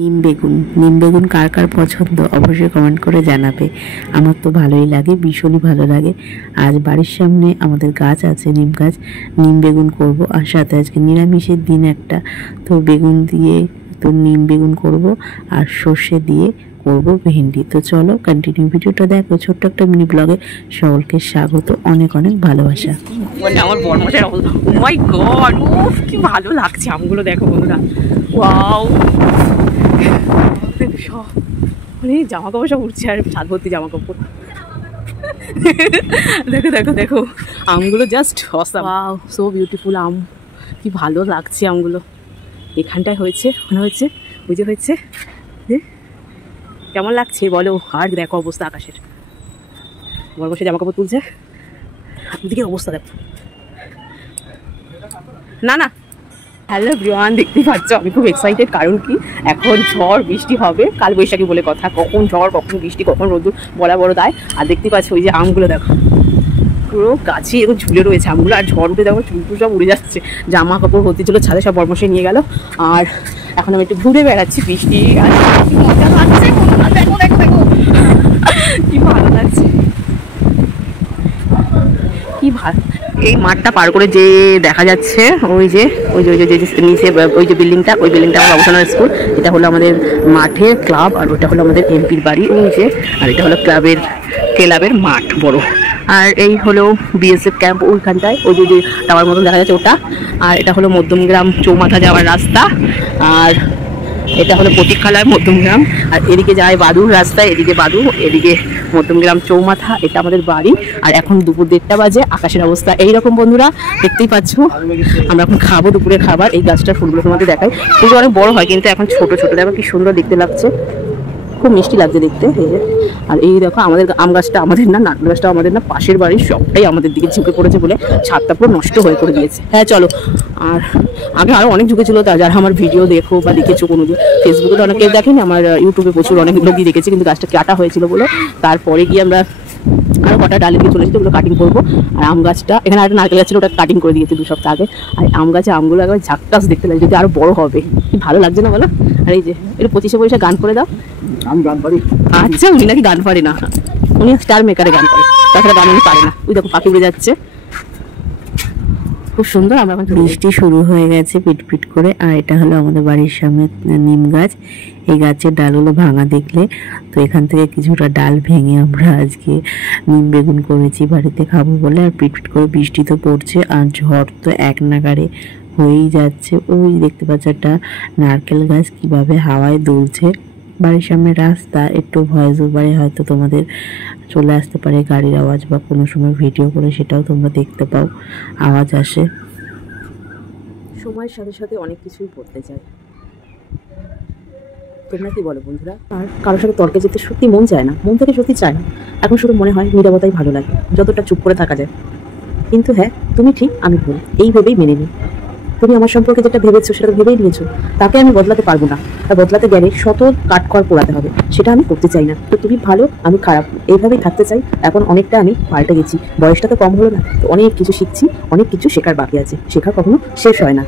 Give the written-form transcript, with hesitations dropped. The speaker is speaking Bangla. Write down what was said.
নিম বেগুন কার কার পছন্দ অবশ্যই কমেন্ট করে জানাবে। আমার তো ভালোই লাগে, ভীষণই ভালো লাগে। আজ বাড়ির সামনে আমাদের গাছ আছে, নিম গাছ। নিম বেগুন করব, আর সাথে আজকে নিরামিষের দিন একটা, তো বেগুন দিয়ে তো নিম বেগুন করব, আর সর্ষে দিয়ে করব ভেন্ডি। তো চলো কন্টিনিউ ভিডিওটা দেখো। ছোট্ট একটা মিনি ব্লগে সকলকে স্বাগত, অনেক অনেক ভালোবাসা। আমার বড়মশাই ও মাই গড, উফ কি ভালো লাগছে আমগুলো, দেখো বন্ধুরা। ওয়াও, মানে জামা কাপড় সব উঠছে, আর ছাদ ভর্তি জামা কাপড়। দেখো দেখো দেখো আমগুলো, just awesome, wow so beautiful আম। কি ভালো লাগছে আমগুলো। এখানটায় হয়েছে, মনে হয়েছে ওই যে হয়েছে। কেমন লাগছে বলো? আর দেখো অবস্থা আকাশের, বড় বসে জামা কাপড় তুলছে, দিকের অবস্থা দেখো। না না, হ্যালো এভরিওয়ান, দেখতেই পাচ্ছ আমি খুব এক্সাইটেড। কারণ কি, এখন ঝড় বৃষ্টি হবে, কাল বৈশাখী বলে কথা। কখন ঝড়, কখন বৃষ্টি, কখন রোদ্দুর বলা বড় দায়। আর দেখতেই পাচ্ছ ওই যে আমগুলো দেখো, পুরো গাছে এরকম ঝুলে রয়েছে আমগুলো। আর ঝড় উঠে দেখো চুলটুল সব উড়ে যাচ্ছে। জামা কাপড় ভর্তি ছিল ছাদে, সব বরমশাই নিয়ে গেল। আর এখন আমি একটু ঘুরে বেড়াচ্ছি, বৃষ্টি আর মজা লাগছে। দেখো দেখো দেখো কি ভালো লাগছে, কি ভালো। এই মাঠটা পার করে যে দেখা যাচ্ছে ওই যে নিচে ওই যে বিল্ডিংটা, ওই বিল্ডিংটা আমার অবসর স্কুল। এটা হলো আমাদের মাঠের ক্লাব, আর ওটা হলো আমাদের এমপির বাড়ি ওই যে। আর এটা হলো ক্লাবের মাঠ বড়। আর এই হলো বিএসএফ ক্যাম্প ওইখানটায়, ওই যে টাওয়ার মতন দেখা যাচ্ছে ওটা। আর এটা হলো মধ্যমগ্রাম চৌমাথা যাওয়ার রাস্তা। আর এটা হলো প্রতীক্ষালয় মধ্যমগ্রাম। আর এদিকে যায় বাদুর রাস্তায়, এদিকে বাদুর, এদিকে মধ্যমগ্রাম চৌমাথা। এটা আমাদের বাড়ি। আর এখন দুপুর 1:30 বাজে, আকাশের অবস্থা এইরকম বন্ধুরা, দেখতেই পাচ্ছ। আমরা এখন খাবো দুপুরে খাবার। এই গাছটার ফুলগুলো তোমাদের দেখাই, ফুলগুলো অনেক বড় হয় কিন্তু এখন ছোট ছোট। দেখো কি সুন্দর দেখতে লাগছে, খুব মিষ্টি লাগছে দেখতে। এই যে, আর এই দেখো আমাদের আম গাছটা আমাদের না, নারকেল গাছটা আমাদের না, পাশের বাড়ির। সবটাই আমাদের দিকে ঝুঁকে পড়েছে বলে ছাদটা পুরো নষ্ট হয়ে করে দিয়েছে। হ্যাঁ চলো। আর আগে আরও অনেক ঝুঁকে ছিল, তা যারা আমার ভিডিও দেখো বা দেখেছো কোনোদিন, ফেসবুকে তো অনেকে দেখেনি, আমার ইউটিউবে প্রচুর অনেক লোকই দেখেছে। কিন্তু গাছটা কাটা হয়েছিল বলে তারপরে গিয়ে আমরা আরও কটা ডালে দিয়ে চলে এসেছি, ওগুলো কাটিং করবো। আর আম গাছটা, এখানে একটা নারকেল গাছ ছিল, ওটা কাটিং করে দিয়েছে 2 সপ্তাহ আগে। আর আম গাছে আমগুলো একবার ঝাক্কাস দেখতে লাগে, যদি আরও বড় হবে। কি ভালো লাগছে না বলো? আর এই যে একটু 25শে পয়সা গান করে দাও। আমি গান পারি। আচ্ছা, উনি নাকি গান পারে না, উনি স্টার মেকারে গান করে, তাছাড়া গান উনি পারে না। ওই দেখো পাখি উড়ে যাচ্ছে, খুব সুন্দর। আমরা এখন বৃষ্টি শুরু হয়ে গেছে পিটপিট করে। আর এটা হলো আমাদের বাড়ির সামনে নিম গাছ। এই গাছের ডালগুলো ভাঙা দেখলে, তো এখান থেকে কিছুটা ডাল ভেঙে আমরা আজকে নিম বেগুন করেছি বাড়িতে খাবো বলে। আর পিটপিট করে বৃষ্টি তো পড়ছে, আর ঝড় তো এক নাগাড়ে হয়েই যাচ্ছে। ওই দেখতে পাচ্ছ একটা নারকেল গাছ কিভাবে হাওয়ায় দুলছে। বাড়ির সামনে রাস্তা, একটু ভয়েস ওভারে হয়তো তোমাদের চলে আসতে পারে গাড়ির আওয়াজ, বা কোনো সময় ভিডিও করে সেটাও তোমরা দেখতে পাও, আওয়াজ আসে। সময়ের সাথে সাথে অনেক কিছুই বদলে যায়। তোমরা কি বলো বন্ধুরা? আর কারোর সাথে তর্কে যেতে সত্যি মন চায় না, মন থেকে সত্যি চায় না। এখন শুধু মনে হয় নীরবতাই ভালো লাগে, যতটা চুপ করে থাকা যায়। কিন্তু হ্যাঁ, তুমি ঠিক আমি ভুল, এই ভেবেই মেনে নিই। তুমি আমার সম্পর্কে যেটা ভেবেছো সেটা তো ভেবেই নিয়েছো, তাকে আমি বদলাতে পারবো না। আর বদলাতে গেলে শত কাঠখড় পোড়াতে হবে, সেটা আমি করতে চাই না। তো তুমি ভালো, আমি খারাপ, এইভাবেই থাকতে চাই। এখন অনেকটা আমি পাল্টে গেছি, বয়সটা তো কম হলো না, তো অনেক কিছু শিখছি, অনেক কিছু শেখার বাকি আছে, শেখা কখনো শেষ হয় না।